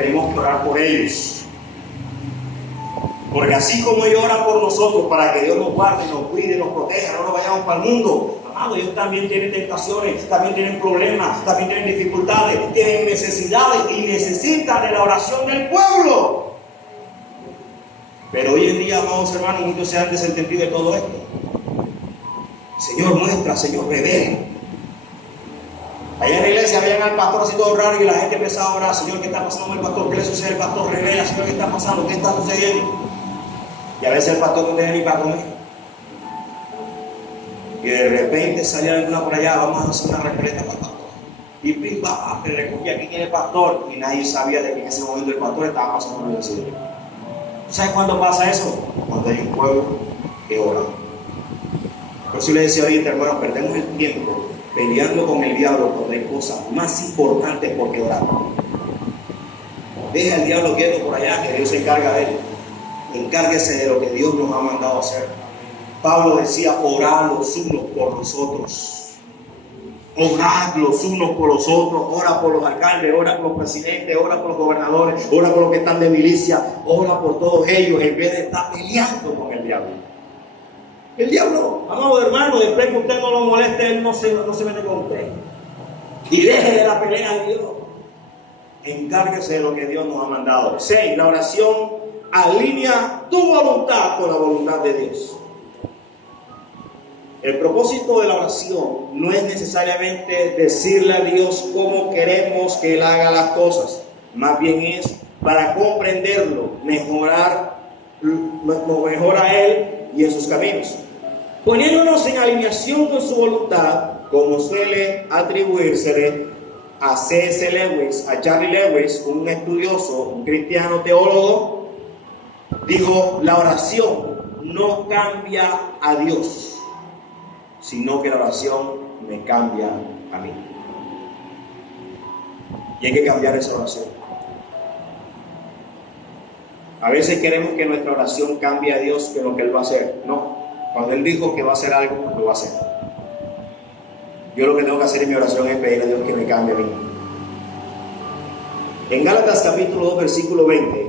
tenemos que orar por ellos. Porque así como ellos oran por nosotros para que Dios nos guarde, nos cuide, nos proteja, no nos vayamos para el mundo, amado, ellos también tienen tentaciones, también tienen problemas, también tienen dificultades, tienen necesidades y necesitan de la oración del pueblo. Pero hoy en día, amados hermanos, muchos se han desentendido de todo esto. Señor, muestra, Señor, revela. Allá en la iglesia habían al pastor así todo raro y la gente empezaba a orar: Señor, ¿qué está pasando con el pastor? ¿Qué le sucede al pastor? Revela, Señor, ¿qué está pasando? ¿Qué está sucediendo? Y a veces el pastor no tenía ni para comer. Y de repente salía alguna por allá: vamos a hacer una recoleta para el pastor. Y pimba, le recogía: aquí tiene el pastor. Y nadie sabía de que en ese momento el pastor estaba pasando por el cielo. ¿Sabes cuándo pasa eso? Cuando hay un pueblo que ora. Por eso le decía ahorita, hermano, perdemos el tiempo peleando con el diablo cuando hay cosas más importantes por que orar. Deja al diablo quieto por allá, que Dios se encarga de él. Encárguese de lo que Dios nos ha mandado a hacer. Pablo decía: orad los unos por los otros. Orad los unos por los otros. Ora por los alcaldes, ora por los presidentes, ora por los gobernadores, ora por los que están de milicia, ora por todos ellos, en vez de estar peleando con el diablo. El diablo, amado hermano, después que usted no lo moleste, él no se mete con usted. Y deje de la pelea de Dios. Encárguese de lo que Dios nos ha mandado. 6. La oración alinea tu voluntad con la voluntad de Dios. El propósito de la oración no es necesariamente decirle a Dios cómo queremos que Él haga las cosas. Más bien es para comprenderlo, mejorar a Él y en sus caminos. Poniéndonos en alineación con su voluntad, como suele atribuírsele a C.S. Lewis, a Charles Lewis, un estudioso, un cristiano teólogo, dijo: la oración no cambia a Dios, sino que la oración me cambia a mí. Y hay que cambiar esa oración. A veces queremos que nuestra oración cambie a Dios que lo que Él va a hacer. No, cuando Él dijo que va a hacer algo, lo va a hacer. Yo lo que tengo que hacer en mi oración es pedir a Dios que me cambie a mí. En Gálatas capítulo 2, versículo 20,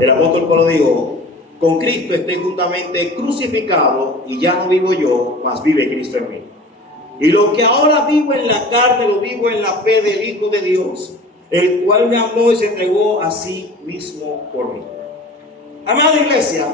el apóstol Pablo dijo: con Cristo estoy juntamente crucificado, y ya no vivo yo, mas vive Cristo en mí. Y lo que ahora vivo en la carne, lo vivo en la fe del Hijo de Dios, el cual me amó y se entregó a sí mismo por mí. Amada iglesia,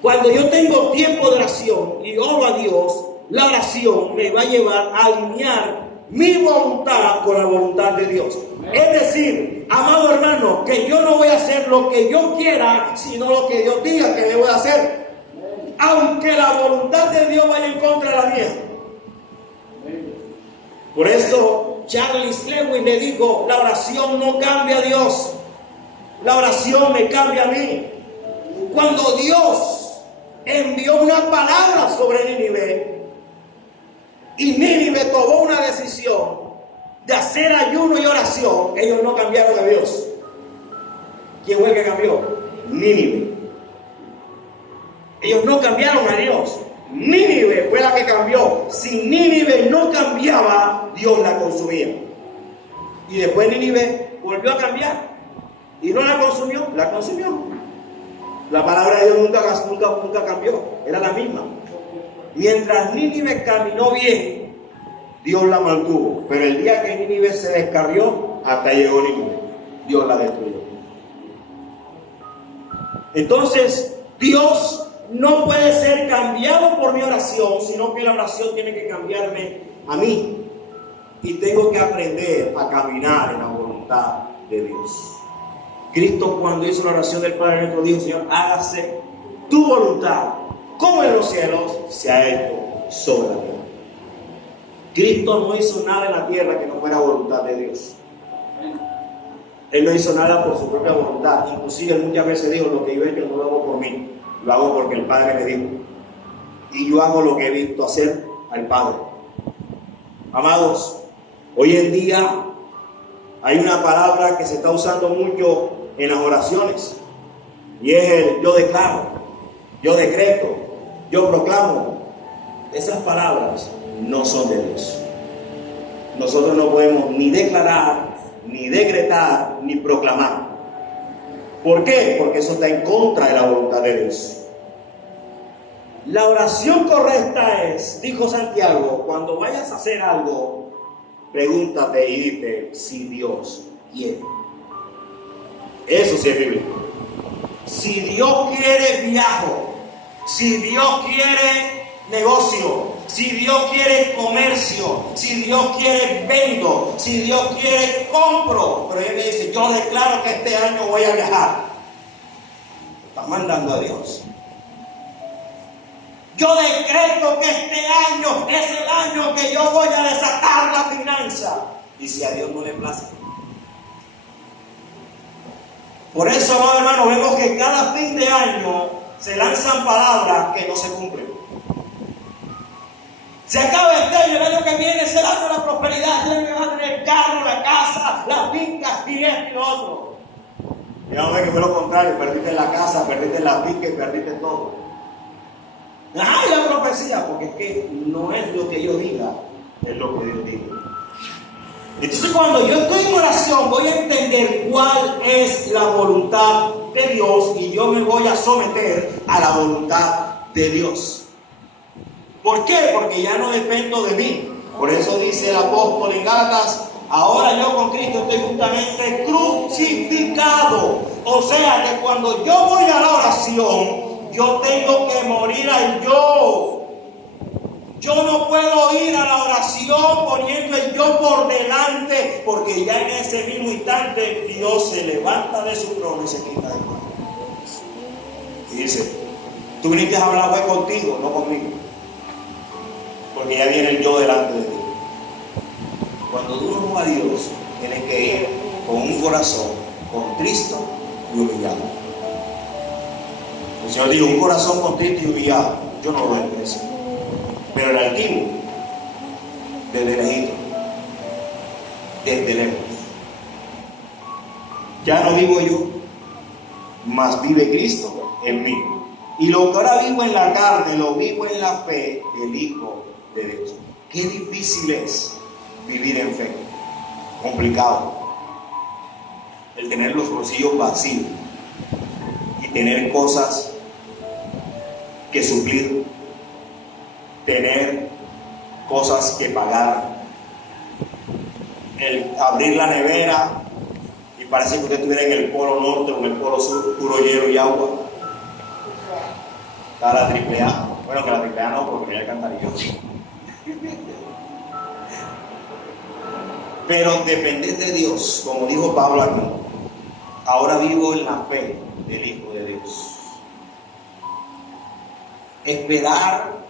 cuando yo tengo tiempo de oración y oro a Dios, la oración me va a llevar a alinear mi voluntad con la voluntad de Dios. Es decir, amado hermano, que yo no voy a hacer lo que yo quiera, sino lo que Dios diga que le voy a hacer, aunque la voluntad de Dios vaya en contra de la mía. Por eso Charles Lewis le dijo: la oración no cambia a Dios, la oración me cambia a mí. Cuando Dios envió una palabra sobre Nínive, y Nínive tomó una decisión de hacer ayuno y oración, ellos no cambiaron a Dios. ¿Quién fue el que cambió? Nínive. Ellos no cambiaron a Dios. Nínive fue la que cambió. Si Nínive no cambiaba, Dios la consumía. Y después Nínive volvió a cambiar. Y no la consumió, la consumió. La palabra de Dios nunca cambió. Era la misma. Mientras Nínive caminó bien, Dios la mantuvo. Pero el día que Nínive se descarrió, hasta llegó Nínive. Dios la destruyó. Entonces, Dios no puede ser cambiado por mi oración, sino que la oración tiene que cambiarme a mí. Y tengo que aprender a caminar en la voluntad de Dios. Cristo, cuando hizo la oración del Padre nuestro, dijo: Señor, hágase tu voluntad, como en los cielos se ha hecho sobre la tierra. Cristo no hizo nada en la tierra que no fuera voluntad de Dios. Él no hizo nada por su propia voluntad. Inclusive él muchas veces dijo: lo que yo he hecho no lo hago por mí, lo hago porque el Padre me dijo. Y yo hago lo que he visto hacer al Padre. Amados, hoy en día hay una palabra que se está usando mucho en las oraciones, y es el yo declaro, yo decreto, yo proclamo. Esas palabras no son de Dios. Nosotros no podemos ni declarar ni decretar, ni proclamar. ¿Por qué? Porque eso está en contra de la voluntad de Dios. La oración correcta es, dijo Santiago, cuando vayas a hacer algo, pregúntate y dite si Dios quiere. Eso sí es bíblico. Si Dios quiere, viajo. Si Dios quiere, negocio. Si Dios quiere, comercio. Si Dios quiere, vendo. Si Dios quiere, compro. Pero él me dice, yo declaro que este año voy a viajar. Estás mandando a Dios. Yo decreto que este año es el año que yo voy a desatar la finanza. Y si a Dios no le place. Por eso, amados hermanos, vemos que cada fin de año se lanzan palabras que no se cumplen. Se acaba este año, el año que viene será el año de la prosperidad. Ya me van a tener el carro, la casa, las fincas y esto y lo otro. Y vamos a ver que fue lo contrario: perdiste la casa, perdiste la finca y perdiste todo. ¡Ay, la profecía! Porque es que no es lo que yo diga, es lo que Dios diga. Entonces, cuando yo estoy en oración, voy a entender cuál es la voluntad de Dios y yo me voy a someter a la voluntad de Dios. ¿Por qué? Porque ya no dependo de mí. Por eso dice el apóstol en Gálatas: ahora yo con Cristo estoy justamente crucificado. O sea que cuando yo voy a la oración, yo tengo que morir al yo. Yo no puedo ir a la oración poniendo el yo por delante, porque ya en ese mismo instante Dios se levanta de su trono y se quita de mano. Y dice: tú viniste a hablar fue contigo, no conmigo. Porque ya viene el yo delante de ti. Cuando uno va a Dios, tienes que ir con un corazón contristo y humillado. El Señor dijo: un corazón contristo y humillado, yo no lo desprecio. Pero el altivo, desde lejito, desde lejos. Ya no vivo yo, mas vive Cristo en mí. Y lo que ahora vivo en la carne, lo vivo en la fe del Hijo de Dios. Qué difícil es vivir en fe. Complicado. El tener los bolsillos vacíos y tener cosas que suplir, tener cosas que pagar, el abrir la nevera y parece que usted estuviera en el polo norte o en el polo sur, puro hielo y agua. Está la AAA. Bueno, que la AAA no, porque ya alcantarillo. Pero depender de Dios, como dijo Pablo aquí: ahora vivo en la fe del Hijo de Dios. Esperar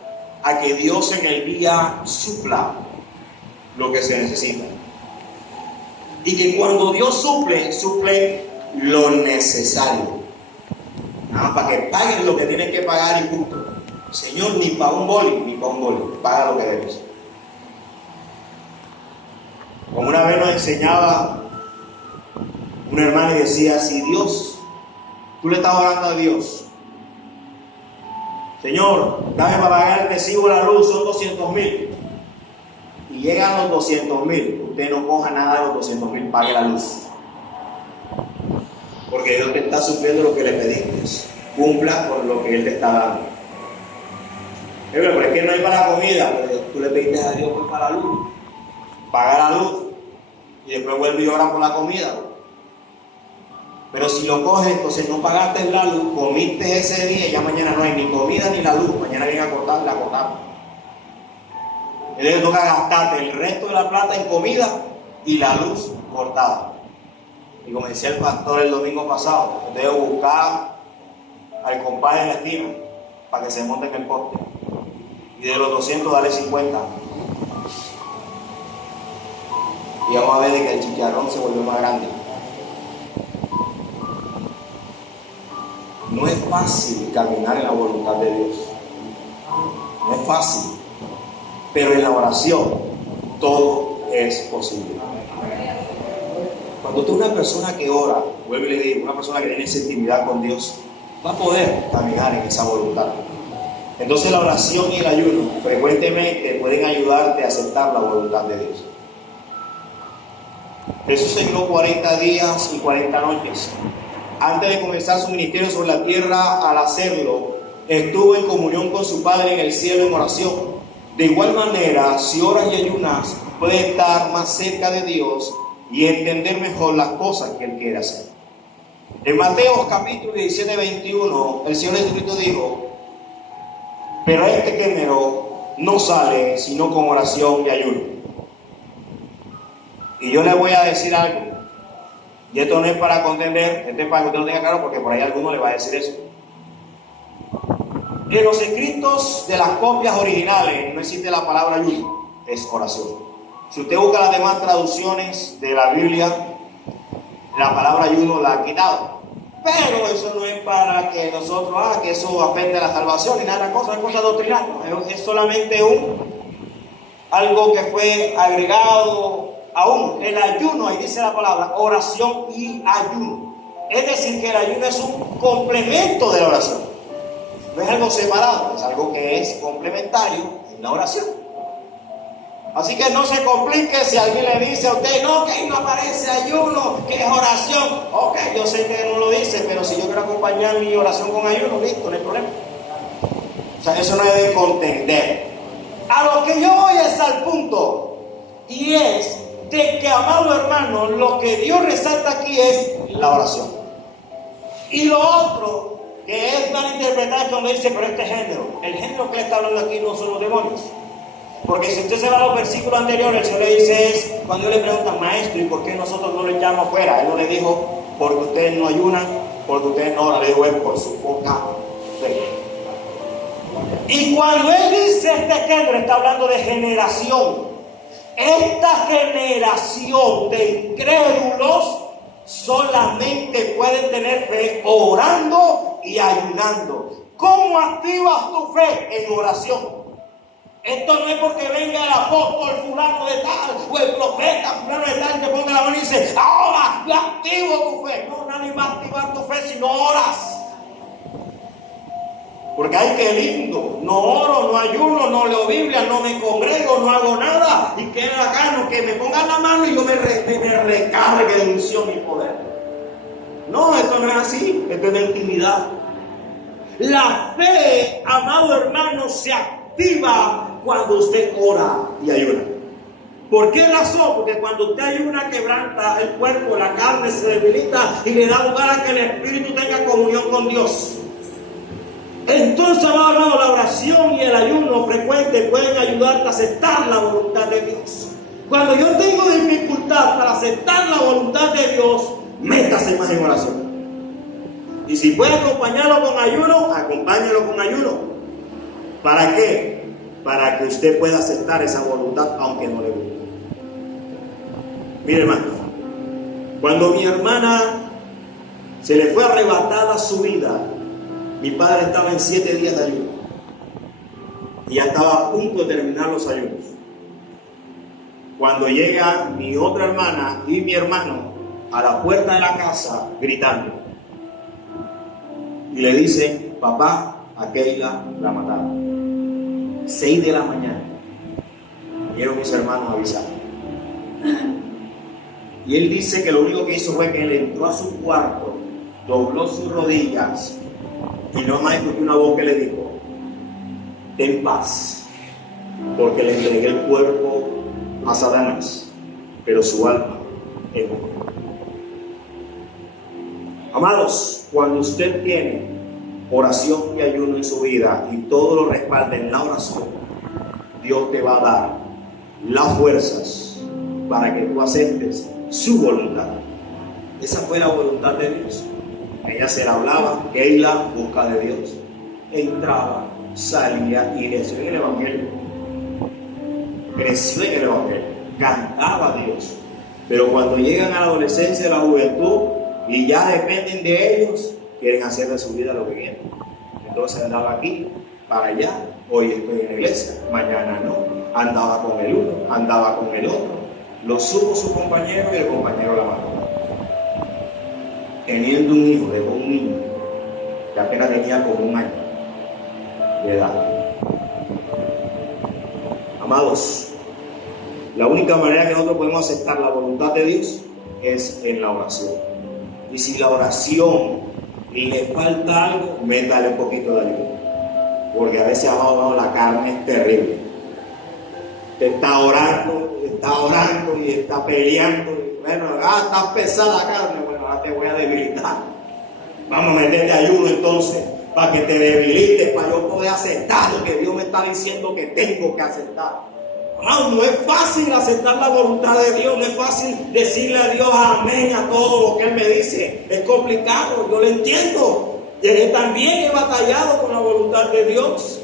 a que Dios en el día supla lo que se necesita. Y que cuando Dios suple lo necesario. Nada más para que paguen lo que tienen que pagar y punto. Señor, ni para un boli, paga lo que debes. Como una vez nos enseñaba una hermana y decía: si Dios, tú le estás orando a Dios, Señor, dame para pagar el recibo de la luz, son 200,000. Y llegan los 200,000. Usted no coja nada de los 200,000, pague la luz. Porque Dios te está supliendo lo que le pediste. Cumpla con lo que Él te está dando. Pero es que no hay para la comida. Pero tú le pediste a Dios pues para la luz. Paga la luz. Y después vuelve y ora por la comida. Pero si lo coges, entonces no pagaste la luz, comiste ese día y ya mañana no hay ni comida ni la luz. Mañana viene a cortar, la cortamos. Entonces toca gastarte el resto de la plata en comida y la luz cortada. Y como decía el pastor el domingo pasado, debo buscar al compadre en la esquina para que se monte en el poste. Y de los 200 dale 50. Y vamos a ver de que el chicharrón se volvió más grande. No es fácil caminar en la voluntad de Dios. No es fácil. Pero en la oración todo es posible. Cuando tú eres una persona que ora, vuelvo y le digo, una persona que tiene esa intimidad con Dios, va a poder caminar en esa voluntad. Entonces la oración y el ayuno frecuentemente pueden ayudarte a aceptar la voluntad de Dios. Jesús ayunó 40 días y 40 noches. Antes de comenzar su ministerio sobre la tierra, al hacerlo, estuvo en comunión con su Padre en el cielo en oración. De igual manera, si oras y ayunas, puedes estar más cerca de Dios y entender mejor las cosas que Él quiere hacer. En Mateo capítulo 17, 21, el Señor Jesucristo dijo: pero este género no sale sino con oración y ayuno. Y yo le voy a decir algo, y esto no es para contender, esto es para que usted lo tenga claro, porque por ahí alguno le va a decir eso. En los escritos de las copias originales no existe la palabra ayuno, es oración. Si usted busca las demás traducciones de la Biblia, la palabra ayuno la han quitado. Pero eso no es para que nosotros, que eso afecte a la salvación ni nada, es cosa doctrinal, ¿no? Es solamente algo que fue agregado aún. El ayuno, ahí dice la palabra, oración y ayuno. Es decir, que el ayuno es un complemento de la oración. No es algo separado, es algo que es complementario en la oración. Así que no se complique si alguien le dice a usted, no, que no aparece ayuno, que es oración. Ok, yo sé que no lo dice, pero si yo quiero acompañar mi oración con ayuno, listo, no hay problema. O sea, eso no debe contender. A lo que yo voy es al punto, y es de que, amado hermano, lo que Dios resalta aquí es la oración. Y lo otro, que es malinterpretado cuando dice, pero este género, el género que le está hablando aquí no son los demonios. Porque si usted se va a los versículos anteriores, el Señor le dice es, cuando le preguntan, maestro, ¿y por qué nosotros no le echamos fuera? Él no le dijo, porque ustedes no ayunan, porque ustedes no oran, le dijo, es por su poca fe. Y cuando Él dice este género, está hablando de generación. Esta generación de incrédulos solamente pueden tener fe orando y ayunando. ¿Cómo activas tu fe? En oración. Esto no es porque venga el apóstol fulano de tal o el profeta fulano de tal que ponga la mano y dice, ahora yo activo tu fe. No, nadie va a activar tu fe si no oras. Porque ay, qué lindo, no oro, no ayuno, no leo Biblia, no me congrego, no hago nada, y que bacano, que me pongan la mano y yo me recargue de unción y poder. No, esto no es así, esto es de intimidad. La fe, amado hermano, se activa cuando usted ora y ayuna. ¿Por qué razón? Porque cuando usted ayuna, quebranta el cuerpo, la carne se debilita y le da lugar a que el espíritu tenga comunión con Dios. Entonces, amado hermano, la oración y el ayuno frecuente pueden ayudarte a aceptar la voluntad de Dios. Cuando yo tengo dificultad para aceptar la voluntad de Dios, métase más en oración. Y si puede acompañarlo con ayuno, acompáñelo con ayuno. ¿Para qué? Para que usted pueda aceptar esa voluntad aunque no le guste. Mire, hermano, cuando mi hermana se le fue arrebatada su vida, mi padre estaba en 7 días de ayuno y ya estaba a punto de terminar los ayunos. Cuando llega mi otra hermana y mi hermano a la puerta de la casa gritando y le dicen, papá, a Keila la mataron. 6 de la mañana vinieron mis hermanos a avisar. Y él dice que lo único que hizo fue que él entró a su cuarto, dobló sus rodillas y no más escuchó una voz que le dijo, ten paz, porque le entregué el cuerpo a Satanás, pero su alma es buena. Amados, cuando usted tiene oración y ayuno en su vida y todo lo respalda en la oración, Dios te va a dar las fuerzas para que tú aceptes su voluntad. Esa fue la voluntad de Dios. Ella se la hablaba, Keila, busca de Dios. Entraba, salía y creció en el Evangelio. Creció en el Evangelio. Cantaba a Dios. Pero cuando llegan a la adolescencia, a la juventud, y ya dependen de ellos, quieren hacer de su vida lo que quieren. Entonces andaba aquí, para allá, hoy estoy en la iglesia, mañana no. Andaba con el uno, andaba con el otro. Lo supo su compañero y el compañero la mató. Teniendo un hijo, dejó un niño que apenas tenía como 1 año de edad. Amados, La única manera que nosotros podemos aceptar la voluntad de Dios es en la oración. Y si la oración le falta algo, métale un poquito de ayuda. Porque a veces, amado, la carne es terrible. Te está orando y está peleando. Y, bueno, está pesada la carne. Bueno, ahora te voy a debilitar. Vamos a meterte ayuno entonces, para que te debilites, para yo poder aceptar lo que Dios me está diciendo que tengo que aceptar. No es fácil aceptar la voluntad de Dios, no es fácil decirle a Dios amén a todo lo que Él me dice. Es complicado, yo lo entiendo. Y también he batallado con la voluntad de Dios.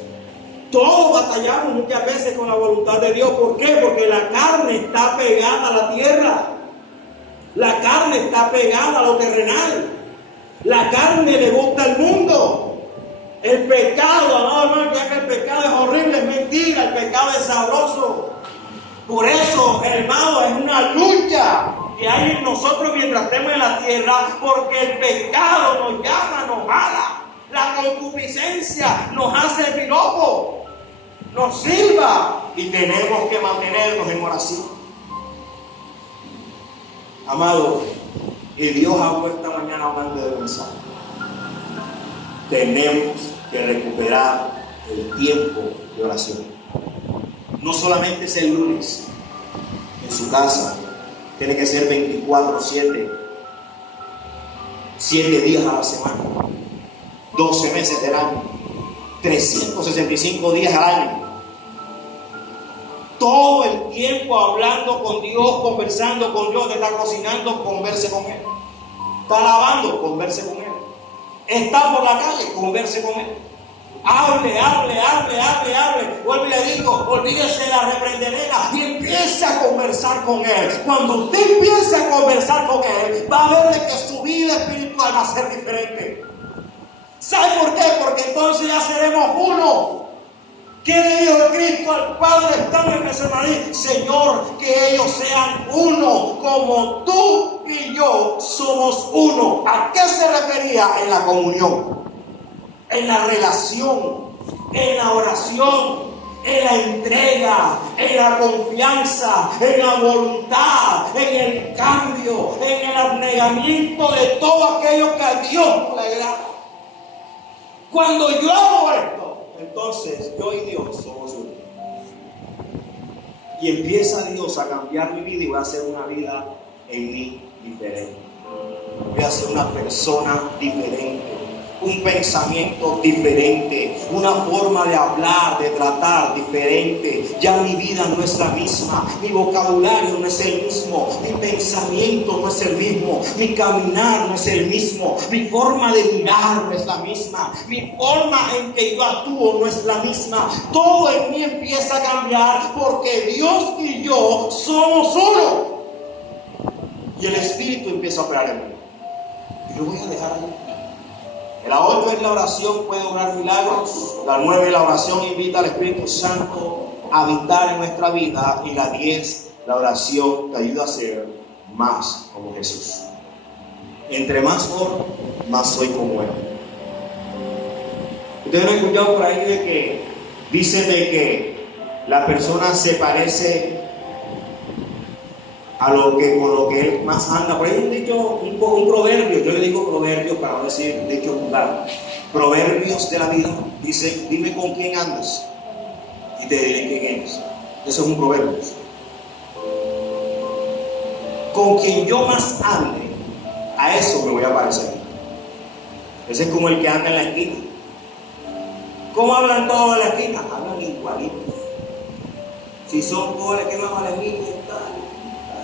Todos batallamos muchas veces con la voluntad de Dios. ¿Por qué? Porque la carne está pegada a la tierra. La carne está pegada a lo terrenal. La carne le gusta el mundo. El pecado, amado hermano, ya que el pecado es horrible, es mentira, el pecado es sabroso. Por eso, hermano, es una lucha que hay en nosotros mientras estemos en la tierra, porque el pecado nos llama, nos jala. La concupiscencia nos hace piropo, nos silba, y tenemos que mantenernos en oración. Amado, y Dios habló esta mañana hablando del mensaje. Tenemos que recuperar el tiempo de oración. No solamente es el lunes en su casa, tiene que ser 24/7, 7 días a la semana, 12 meses del año, 365 días al año. Todo el tiempo hablando con Dios, conversando con Dios. Está cocinando, converse con Él. Está lavando, converse con Él. Está por la calle, converse con Él. Hable. Vuelve y le digo, olvídese de la reprenderera y empiece a conversar con Él. Cuando usted empiece a conversar con Él, va a ver de que su vida espiritual va a ser diferente. ¿Sabe por qué? Porque entonces ya seremos uno. ¿Qué le dijo Cristo al Padre estando en Getsemaní? Señor, que ellos sean uno, como tú y yo somos uno. ¿A qué se refería? En la comunión, en la relación, en la oración, en la entrega, en la confianza, en la voluntad, en el cambio, en el abnegamiento de todo aquello que a Dios no le agrada. Cuando yo hago esto, entonces yo y Dios somos uno. Y empieza Dios a cambiar mi vida y voy a hacer una vida en mí diferente. Voy a ser una persona diferente, un pensamiento diferente, una forma de hablar, de tratar diferente. Ya mi vida no es la misma, mi vocabulario no es el mismo, mi pensamiento no es el mismo, mi caminar no es el mismo, mi forma de mirar no es la misma, mi forma en que yo actúo no es la misma. Todo en mí empieza a cambiar porque Dios y yo somos uno. Y el Espíritu empieza a operar en mí. Y lo voy a dejar ahí. La 8 es la oración, puede obrar milagros. La 9, la oración invita al Espíritu Santo a habitar en nuestra vida. Y la 10, la oración te ayuda a ser más como Jesús. Entre más oro, más soy como Él. Ustedes no han escuchado por ahí de que dicen de que la persona se parece a lo que con lo que él más anda. Por ahí un dicho, un proverbio, yo le digo proverbios para no decir dicho vulgar. Proverbios de la vida. Dice, dime con quién andas y te diré quién eres. Eso es un proverbio. Con quien yo más ande, a eso me voy a parecer. Ese es como el que anda en la esquina. ¿Cómo hablan todos en la esquina? Hablan igualitos. Si son todos los que más valen y tal.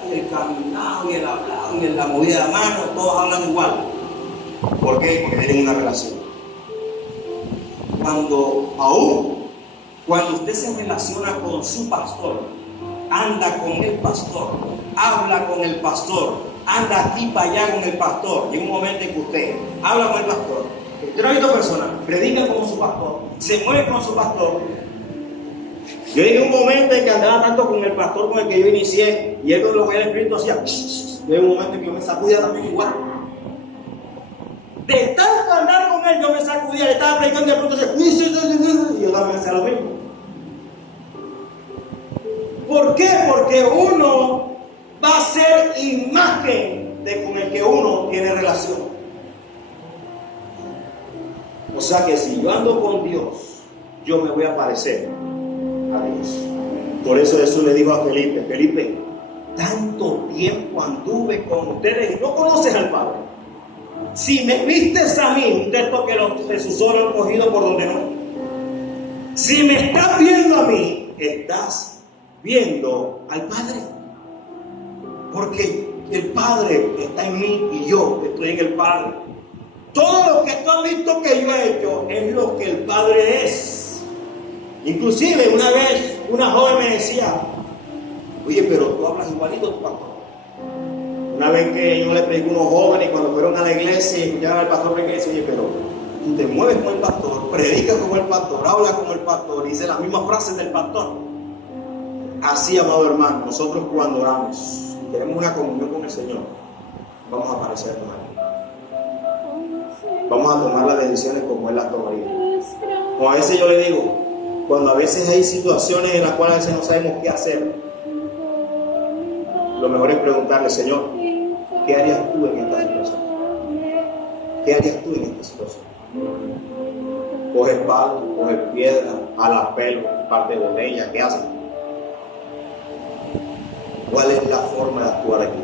El caminado y el hablado y la movida de la mano, todos hablan igual. ¿Por qué? Porque tienen una relación. Cuando usted se relaciona con su pastor, anda con el pastor, habla con el pastor, anda aquí para allá con el pastor, y en un momento en que usted habla con el pastor, usted no ha visto personas, predica como su pastor, se mueve con su pastor. Yo llegué a un momento en que andaba tanto con el pastor con el que yo inicié, y él con lo que el Espíritu hacía, yo un momento en que yo me sacudía también igual. De tanto andar con él, yo me sacudía, le estaba predicando y de pronto decía, y yo también hacía lo mismo. ¿Por qué? Porque uno va a ser imagen de con el que uno tiene relación. O sea que si yo ando con Dios, yo me voy a parecer a Dios. Por eso Jesús le dijo a Felipe: Felipe, tanto tiempo anduve con ustedes y no conoces al Padre. Si me vistes a mí, un texto que los Jesús solo han cogido por donde no. Si me estás viendo a mí, estás viendo al Padre. Porque el Padre está en mí y yo estoy en el Padre. Todo lo que tú has visto que yo he hecho es lo que el Padre es. Inclusive una vez una joven me decía: oye, pero tú hablas igualito a tu pastor. Una vez que yo le prediqué a unos jóvenes cuando fueron a la iglesia y escuchaban al pastor de la iglesia: oye, pero tú te mueves como el pastor, predicas como el pastor, hablas como el pastor, dice las mismas frases del pastor. Así, amado hermano, nosotros cuando oramos y queremos una comunión con el Señor, vamos a parecernos a Él. Vamos a tomar las decisiones como Él las tomaría. Como a veces yo le digo, cuando a veces hay situaciones en las cuales a veces no sabemos qué hacer, lo mejor es preguntarle: Señor, ¿qué harías tú en esta situación? ¿Qué harías tú en esta situación? Coges palo, coges piedra, jalas pelo, parte de botella, ¿qué haces? ¿Cuál es la forma de actuar aquí?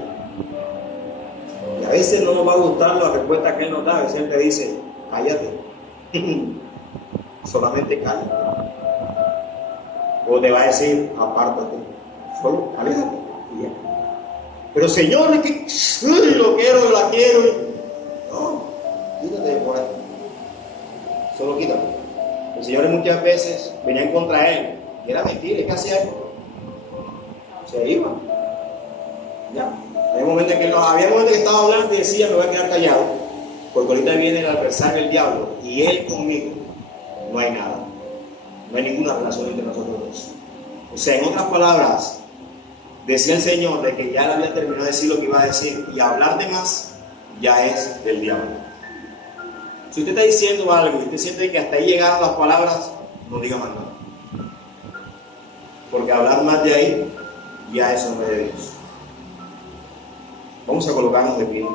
Y a veces no nos va a gustar la respuesta que Él nos da. A veces Él te dice: cállate. Solamente cállate. O te va a decir: apártate. Solo cállate. Y ya. Pero Señor, es que lo quiero, la quiero. No, quítate de por ahí. Solo quítate. El Señor muchas veces venía en contra de Él. Y era mentira, ¿qué hacía Él? Se iba. Ya. Había momentos en que estaba hablando y decía: me voy a quedar callado, porque ahorita viene el adversario, el diablo, y él conmigo. No hay nada. No hay ninguna relación entre nosotros dos. O sea, en otras palabras, decía el Señor de que ya él había terminado de decir lo que iba a decir, y hablar de más ya es del diablo. Si usted está diciendo algo y usted siente que hasta ahí llegaron las palabras, no diga más nada. Porque hablar más de ahí, ya eso no es de Dios. Vamos a colocarnos de pie.